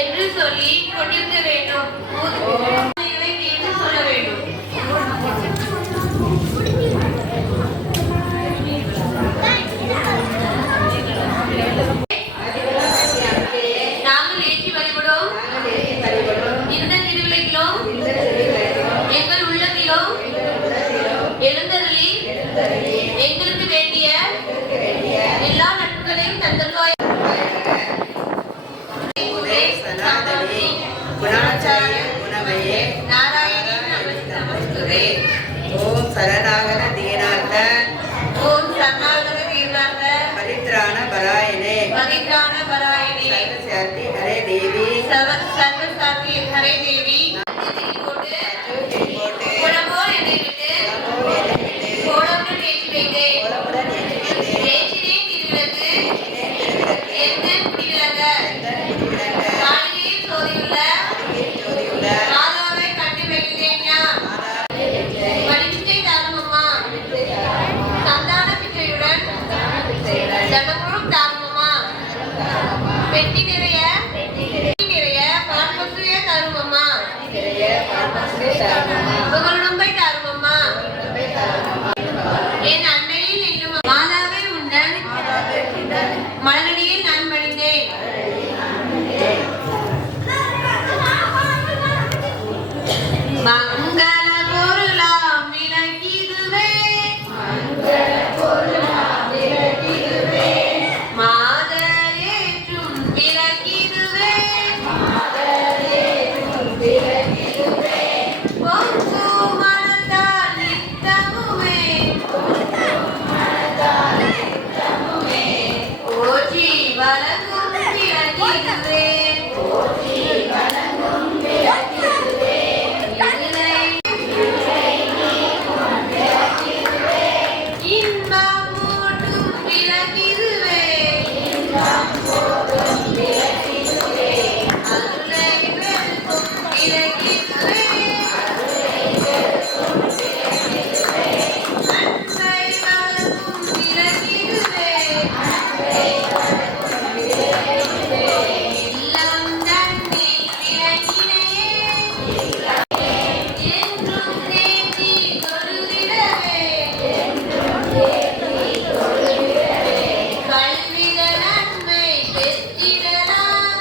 என்று சொல்லி கொண்டிருக்க வேண்டும். சொல்ல வேண்டும். கரை தேவி போட்டு குடம்போல் என்னை விட்டு கோலமுடன் ஏற்றி வைத்தேன். ஏற்றினேன் திருவிளக்கு எந்தன் குடிவிளங்க காலையில் சோதியுள்ள மாதாவை கண்டு வைத்தேன் ஞான். வடிவிச்சை தாரும் அம்மா சந்தான பிச்சையுடன் தனமுழும் தாரும் அம்மா. பெட்டி நிறைய பால்பசுய தாரும் அம்மா. புகழும்பை தாரும் அம்மா. என் அன்னையில் நின்றும் மாதாவை உண்டன் மலரடியில் நான் பணிந்தேன். மங்கள பொருளாம் விளக்கிதுவே மாதர் ஏற்றும் விளக்கிதுவே பொங்கு மனத்தால் நித்தமுமே போற்றி வழங்கும் விளக்கிதுவே இன்பம் மூட்டும் விளக்கிதுவே அருளை வெல்கும் விளக்கிதுவே அன்பை வளர்க்கும் விளக்கிதுவே இல்லம் தன்னை விளக்கினையே என்றும் தேற்றி தொழுதிடவே கல்வித நன்மை பெற்றிடலாம்.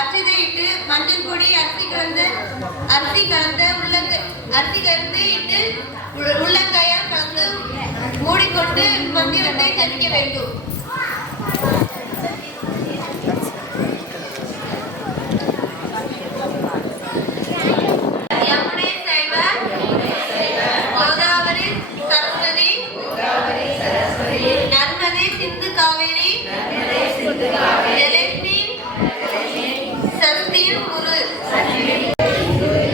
அரிசியிட்டு மஞ்சள் பொடி அரிசி கலந்த இட்டு உள்ளங்கையால் கலந்து மூடிக்கொண்டு மந்திரத்தை ஜபிக்க வேண்டும். யமுனை சைவ கோதாவரி சரஸ்வதி நர்மதை சிந்து காவேரி ஜலஸ்ரீ சஸ்தியும் குரு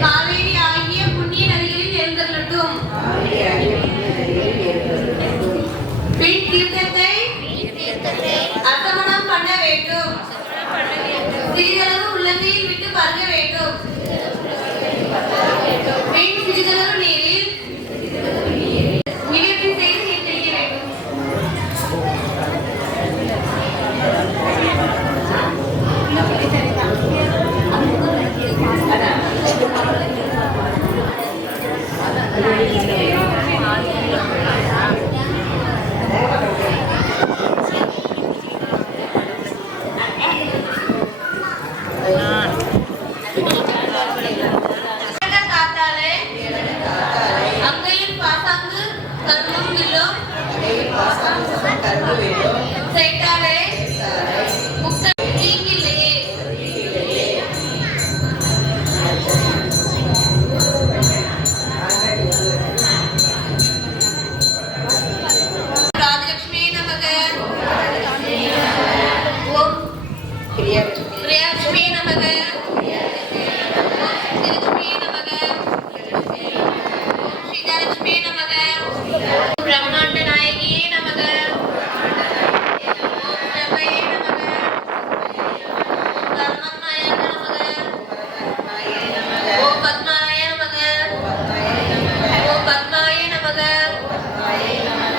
காவேரி ஆகிய புண்ணிய நதிகளில் எழுந்தருளட்டும். பின் தீர்த்தத்தை அர்ப்பணம் பண்ண வேண்டும். சிறிதளவு உள்ளங்கையில் விட்டு பருக வேண்டும். பின் சிறிதளவு நீரில் நிகழ்ச்சி செய்து நீர்த்தெளிக்க வேண்டும். காத்தாலே அங்கையில் பாசாங்கு கருணும் வில்லும் செய்தாலே முக்த தீங்கில்லையே. ராஜலட்சுமி நமக ஓம் பிரியாலட்சுமி நமக லட்சுமி நமக சீதாலட்சுமி நமக பிரம்மாண்ட நாயகியே நமக பிரபையே நமக கர்மநாய நமக ஓம் பத்மாய நமக ஓம் பத்மாய நமக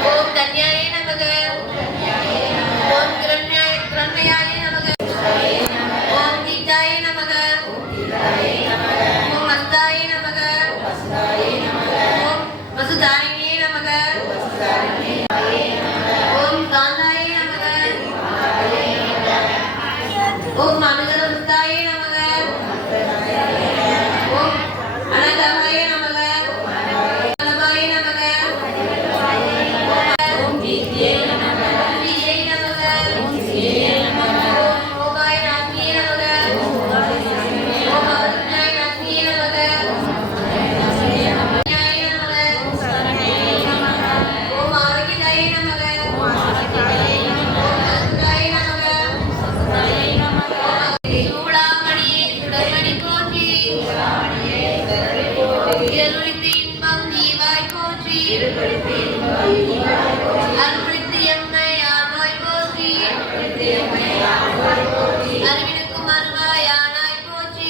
ஓம் கன்யாய நமக ஓம் கிரண்யாய நமக ஓம் கீதாய நமக ஓம் மஸ்தாய நமக ஓம் வசுதாரிணியே நமக ஓம் காந்தாய நமக ஓம் அனுகரமுத்தாய நமக ஓம் அனகமாய நமக வல்லபாய நமக ஓம் வித்யே நமக அருள்புரித்து எம்மை ஆழ்வாய் போற்றி அறிவினுக்கும் அருவாயானாய் போற்றி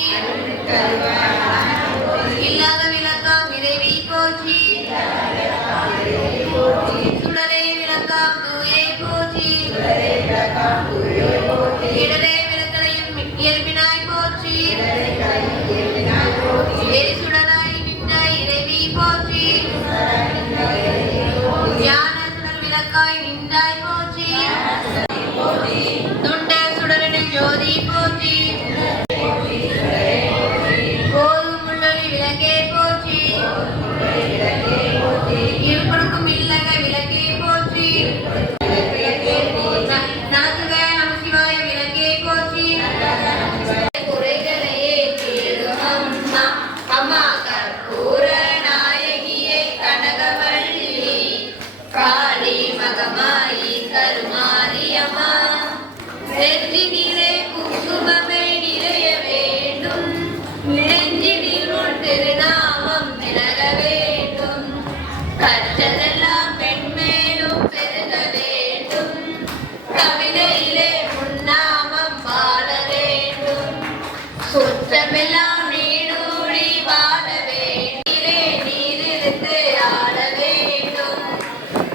இல்லாத விளக்காம் இறைவி போற்றி சுடரே விளக்காம் தூயே போற்றி இடரே விளக்களையும் இயல்பினாய் போற்றி எரிசுடராய் நின்ற இறைவி போற்றி ஞான சுடர் விளக்காய் நின்றாய் போற்றி துண்ட சுடரின் ஜோதி போற்றி போதும் முன்னொழி விளக்கே போற்றி இருப்பனுக்கும் இல்லக விளக்கே போற்றி நமத்துக நம சிவாய விளக்கே போற்றி குறைகளையே தீரும் அம்மா அம்மா கற்பூர நாயகியை கனகவள்ளி காளி மகமாயி கருமாரியம்மா நெற்றி நீரே குங்குமமே நிறைய வேண்டும் நெஞ்சினில் உன் திருநாமம் விலக வேண்டும் கற்றதெல்லாம் பெண்மேலும் பெருக வேண்டும் கவிதையிலே முன்னாமம் வாழ வேண்டும் சுற்றமெல்லாம் நீடூழி வாழ வேண்டிலே நீரிருந்து ஆட வேண்டும்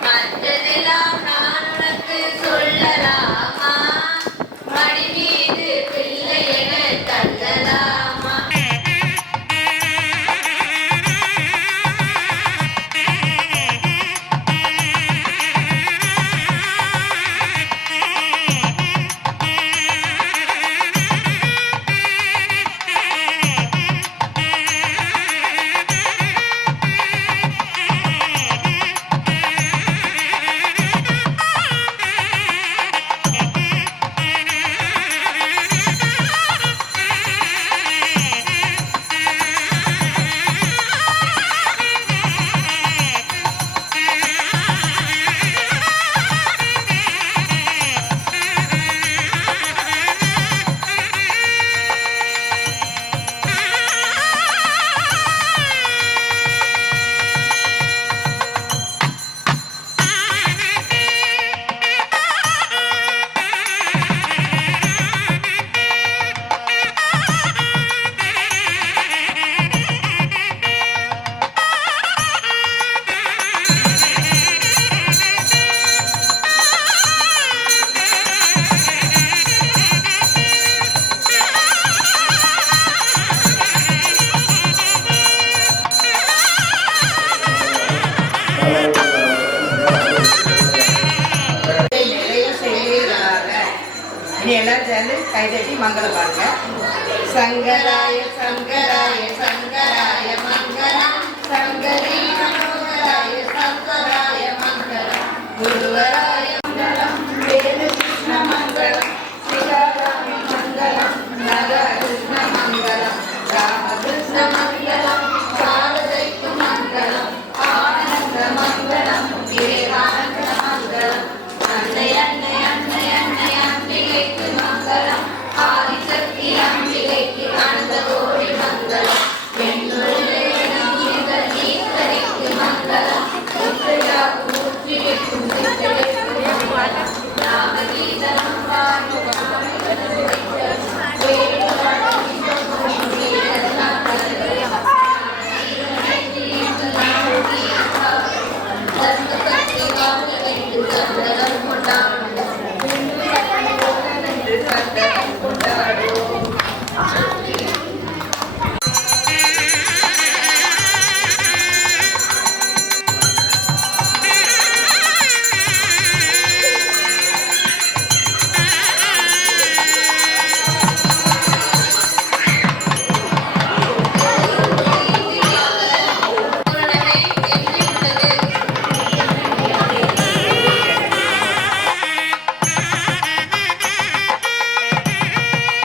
மற்றதெல்லாம் நான் உனக்கு சொல்லலாமா மடி மீது பிள்ளை என தள்ளலாமா எல்லாரும் சேர்ந்து கைதட்டி மங்களம் பாருங்க. சங்கராய